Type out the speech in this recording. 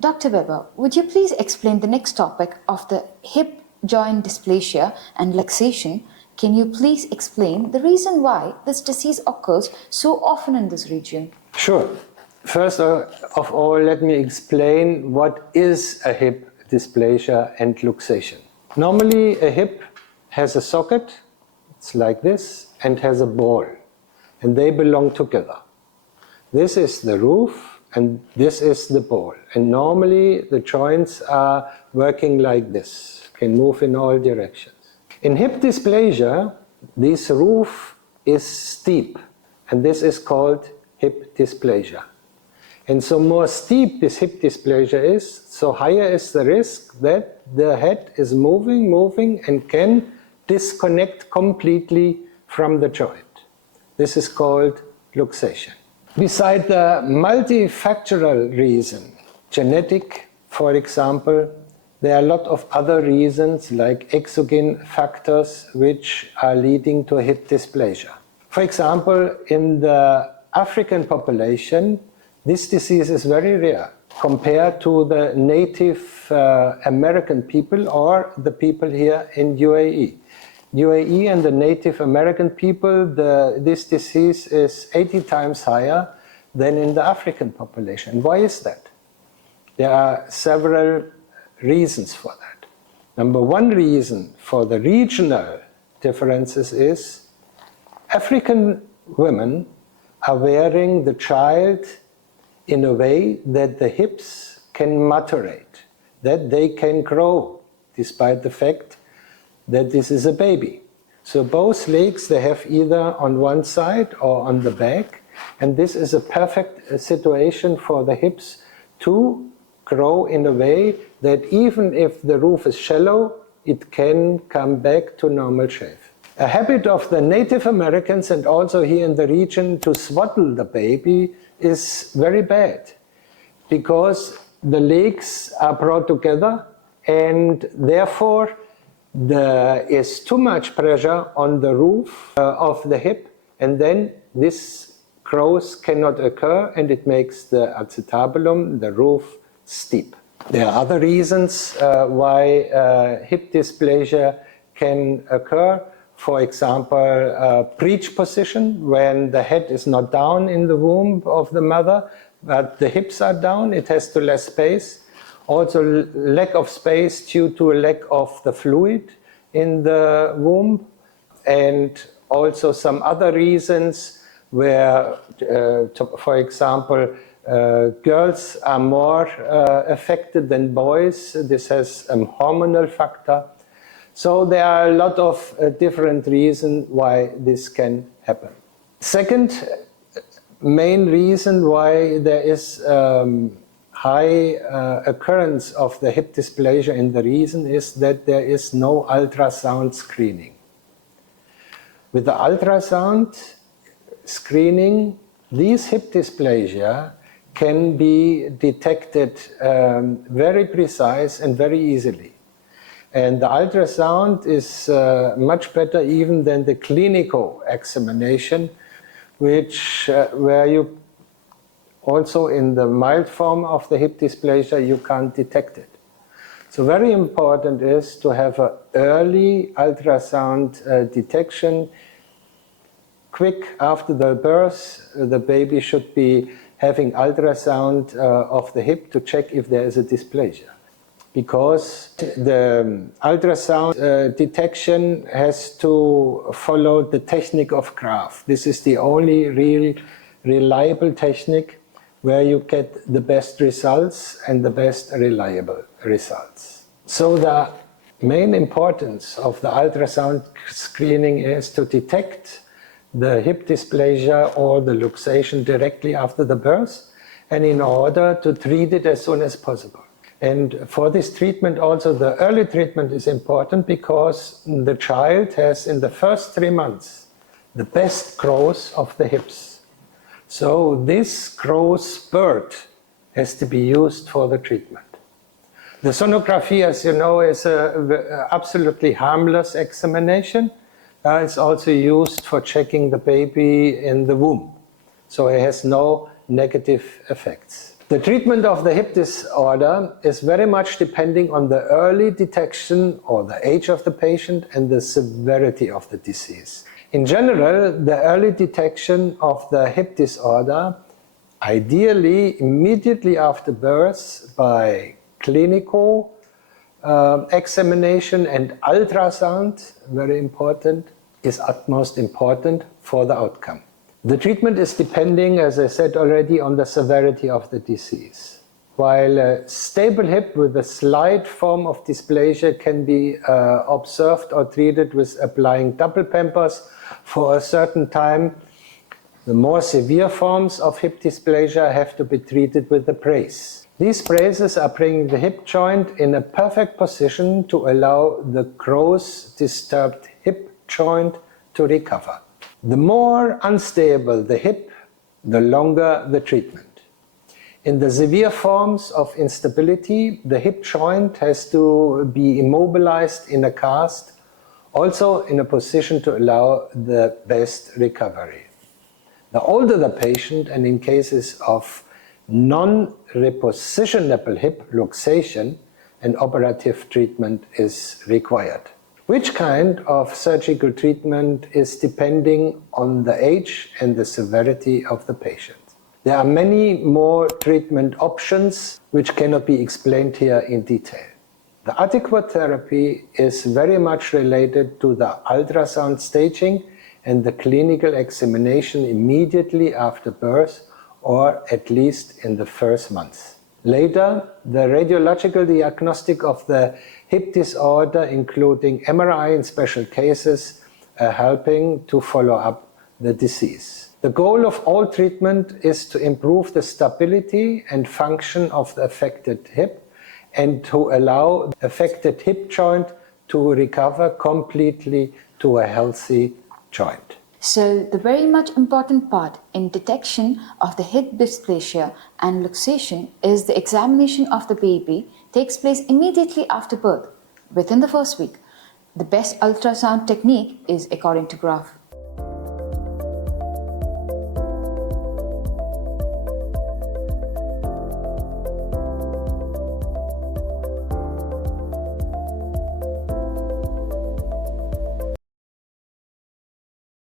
Dr. Weber, would you please explain the next topic of the hip joint dysplasia and luxation? Can you please explain the reason why this disease occurs so often in this region? Sure. First of all, let me explain what is a hip dysplasia and luxation. Normally, a hip has a socket, it's like this, and has a ball, and they belong together. This is the roof, and this is the ball. And normally, the joints are working like this, can move in all directions. In hip dysplasia, this roof is steep, and this is called hip dysplasia. And so more steep this hip dysplasia is, so higher is the risk that the head is moving and can disconnect completely from the joint. This is called luxation. Beside the multifactorial reason, genetic, for example, there are a lot of other reasons like exogenous factors which are leading to hip dysplasia. For example, in the African population, this disease is very rare compared to the Native American people or the people here in UAE. UAE and the Native American people, this disease is 80 times higher than in the African population. Why is that? There are several reasons for that. Number one reason for the regional differences is African women are wearing the child in a way that the hips can maturate, that they can grow, despite the fact that this is a baby. So both legs, they have either on one side or on the back, and this is a perfect situation for the hips to grow in a way that even if the roof is shallow, it can come back to normal shape. A habit of the Native Americans and also here in the region to swaddle the baby is very bad because the legs are brought together and therefore there is too much pressure on the roof of the hip, and then this growth cannot occur and it makes the acetabulum, the roof, steep. There are other reasons why hip dysplasia can occur. For example, breech position, when the head is not down in the womb of the mother, but the hips are down, it has to less space. Also lack of space due to a lack of the fluid in the womb. And also some other reasons where, for example, girls are more affected than boys. This has a hormonal factor. So there are a lot of different reasons why this can happen. Second main reason why there is high occurrence of the hip dysplasia in the region is that there is no ultrasound screening. With the ultrasound screening, these hip dysplasia can be detected very precise and very easily. And the ultrasound is much better even than the clinical examination, where you also in the mild form of the hip dysplasia, you can't detect it. So very important is to have an early ultrasound detection. Quick after the birth, the baby should be having ultrasound of the hip to check if there is a dysplasia. Because the ultrasound detection has to follow the technique of Graf. This is the only real reliable technique where you get the best results and the best reliable results. So the main importance of the ultrasound screening is to detect the hip dysplasia or the luxation directly after the birth, and in order to treat it as soon as possible. And for this treatment also, the early treatment is important because the child has in the first 3 months the best growth of the hips. So this growth spurt has to be used for the treatment. The sonography, as you know, is an absolutely harmless examination. It's also used for checking the baby in the womb. So it has no negative effects. The treatment of the hip disorder is very much depending on the early detection or the age of the patient and the severity of the disease. In general, the early detection of the hip disorder, ideally immediately after birth by clinical examination and ultrasound, very important, is utmost important for the outcome. The treatment is depending, as I said already, on the severity of the disease. While a stable hip with a slight form of dysplasia can be observed or treated with applying double pampers for a certain time, the more severe forms of hip dysplasia have to be treated with a brace. These braces are bringing the hip joint in a perfect position to allow the gross disturbed hip joint to recover. The more unstable the hip, the longer the treatment. In the severe forms of instability, the hip joint has to be immobilized in a cast, also in a position to allow the best recovery. The older the patient, and in cases of non-repositionable hip luxation, an operative treatment is required. Which kind of surgical treatment is depending on the age and the severity of the patient. There are many more treatment options which cannot be explained here in detail. The adequate therapy is very much related to the ultrasound staging and the clinical examination immediately after birth, or at least in the first months. Later, the radiological diagnostic of the hip disorder, including MRI in special cases, are helping to follow up the disease. The goal of all treatment is to improve the stability and function of the affected hip and to allow the affected hip joint to recover completely to a healthy joint. So the very much important part in detection of the hip dysplasia and luxation is the examination of the baby takes place immediately after birth, within the first week. The best ultrasound technique is according to graph.